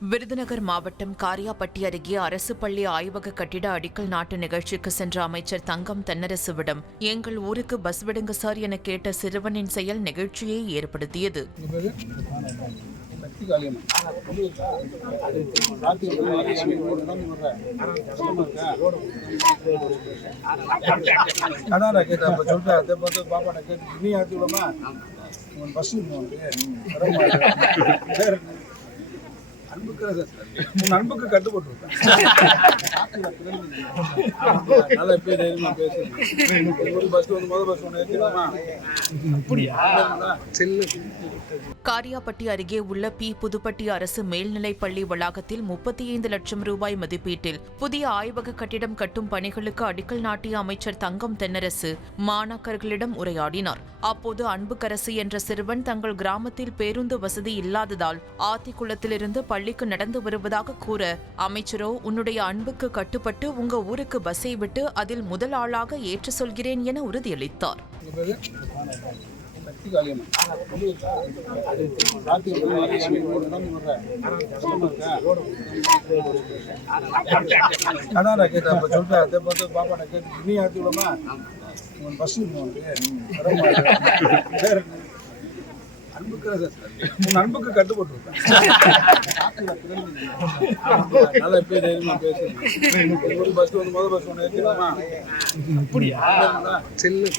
விருதுநகர் மாவட்டம் காரியாபட்டி அருகே அரசு பள்ளி ஆய்வக கட்டிட அடிக்கல் நாட்டு நிகழ்ச்சிக்கு சென்ற அமைச்சர் தங்கம் தென்னரசுவிடம் எங்கள் ஊருக்கு பஸ் விடுங்க சார் என கேட்ட சிறுவனின் செயல் நிகழ்ச்சியை ஏற்படுத்தியது. அன்புக்கு கட்டுப்பட்டு நல்லா தைரியமா காரியாபட்டி அருகே உள்ள புதுப்பட்டி அரசு மேல்நிலைப் பள்ளி வளாகத்தில் 35 லட்சம் ரூபாய் மதிப்பீட்டில் புதிய ஆய்வக கட்டிடம் கட்டும் பணிகளுக்கு அடிக்கல் நாட்டிய அமைச்சர் தங்கம் தென்னரசு மாணாக்கர்களிடம் உரையாடினார். அப்போது அன்புக்கரசு என்ற சிறுவன் தங்கள் கிராமத்தில் பேருந்து வசதி இல்லாததால் ஆத்திக்குளத்திலிருந்து பள்ளிக்கு நடந்து வருவதாக கூற, அமைச்சரோ உன்னுடைய அன்புக்கு கட்டுப்பட்டு உங்க ஊருக்கு பஸ்ஸை விட்டு அதில் முதல் ஆளாக ஏற்று சொல்கிறேன் என உறுதியளித்தார். அன்புக்கு கட்டுப்பட்டு நல்லா தைரியமா பஸ் முதல் பஸ் ஒன்று ஏற்றிடலாமா? செல்லு